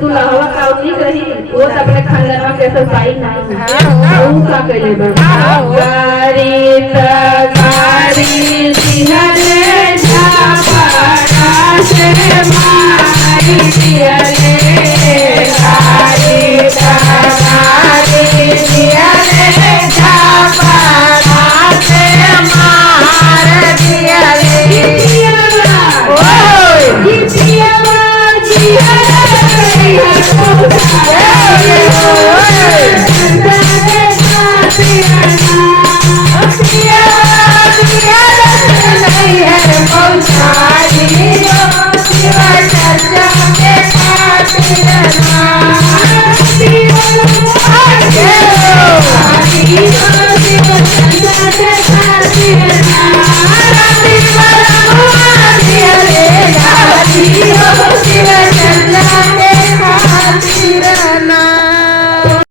तुला हवा कावनी कही वो अपने खानदान में कैसे पाई नहीं का कहे गारी गारी सिहरे झापड़ा से मारी दियले गारी गारी सिहरे झापड़ा से मार दियले ओए जिया Yeah.